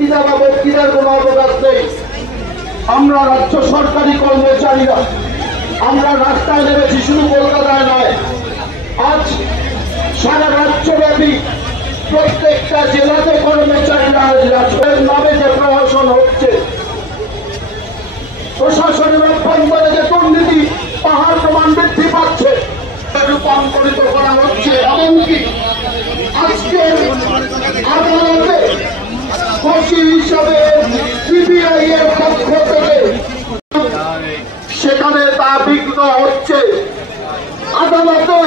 বক্তৃতা বা বক্তৃতার কোনো অবকাশ নেই। আমরা রাজ্য সরকারি কর্মচারীরা আমরা রাস্তায় নেমেছি, শুধু কলকাতায় নয়, আজ সারা রাজ্যব্যাপী প্রত্যেকটা জেলাতে কর্মচারীরা রাজ্যের নামে যে প্রহসন হচ্ছে, প্রশাসনের অভ্যন্তরে যে দুর্নীতি পাহাড় প্রমাণ বৃদ্ধি পাচ্ছে, রূপান্তরিত করা হচ্ছে। এমনকি আজকে আদালতে দোষী হিসাবে সিবিআই এর পক্ষ থেকে সেখানে তা বিঘ্ন হচ্ছে। আদালতে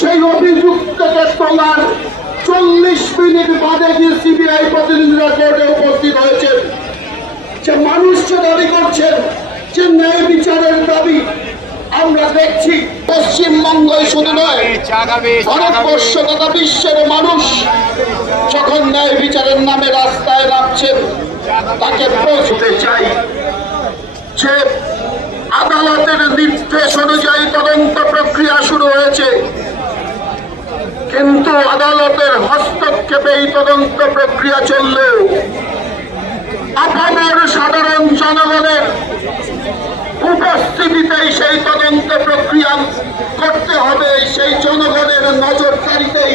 সেই অভিযুক্তকে তোলার 40 মিনিট বাদে গিয়ে সিবিআই প্রতিনিধিরা কোর্টে উপস্থিত হয়েছেন। যে মানুষ যে দাবি করছেন যে ন্যায় বিচারের দাবি, আমরা দেখছি পশ্চিমবঙ্গই শুধু নয়, ভারতবর্ষ তথা বিশ্বের মানুষ যখন ন্যায় বিচারের নামে রাস্তায় নামছেন, তাকে পৌঁছতে চাই যে আদালতের নির্দেশ অনুযায়ী তদন্ত প্রক্রিয়া শুরু হয়েছে, কিন্তু আদালতের হস্তক্ষেপে এই তদন্ত প্রক্রিয়া চললেও আপামর সাধারণ জনগণের উপস্থিতিতেই সেই তদন্ত প্রক্রিয়া করতে হবে। সেই জনগণের নজরদারিতেই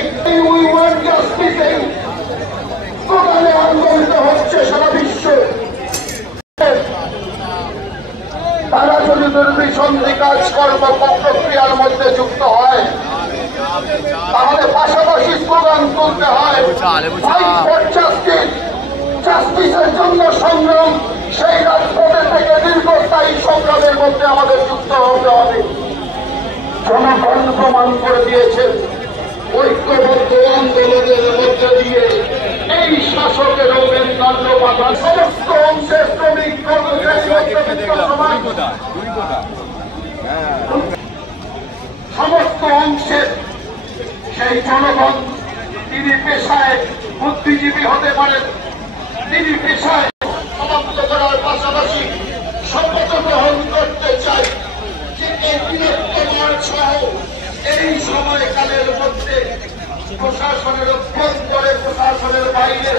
আন্দোলিত হচ্ছে সারা বিশ্ব। তারা যদি দুর্বিসন্ধি কাজকর্ম প্রক্রিয়ার মধ্যে যুক্ত হয়, তাহলে পাশাপাশি স্লোগান তুলতে হয় জাস্টিসের জন্য সংগ্রাম। সেই রাজপথে থেকে দীর্ঘস্থায়ী সংগ্রামের মধ্যে আমাদের যুক্ত হতে হবে। জনগণ প্রমাণ করে দিয়েছেন ঐক্যবদ্ধ আন্দোলনের মধ্যে দিয়ে এই শাসকের অন্যান্য বাধা সমস্ত অংশের শ্রমিক কর্মচারী সমস্ত অংশের সেই জনগণ, তিনি পেশায় বুদ্ধিজীবী হতে পারেন, তিনি পেশায় সমাপ্ত করার পাশাপাশি শপথ গ্রহণ করতে চাই যে সহ এই সময়কালের মধ্যে প্রশাসনের অভ্যন্তরে প্রশাসনের বাইরে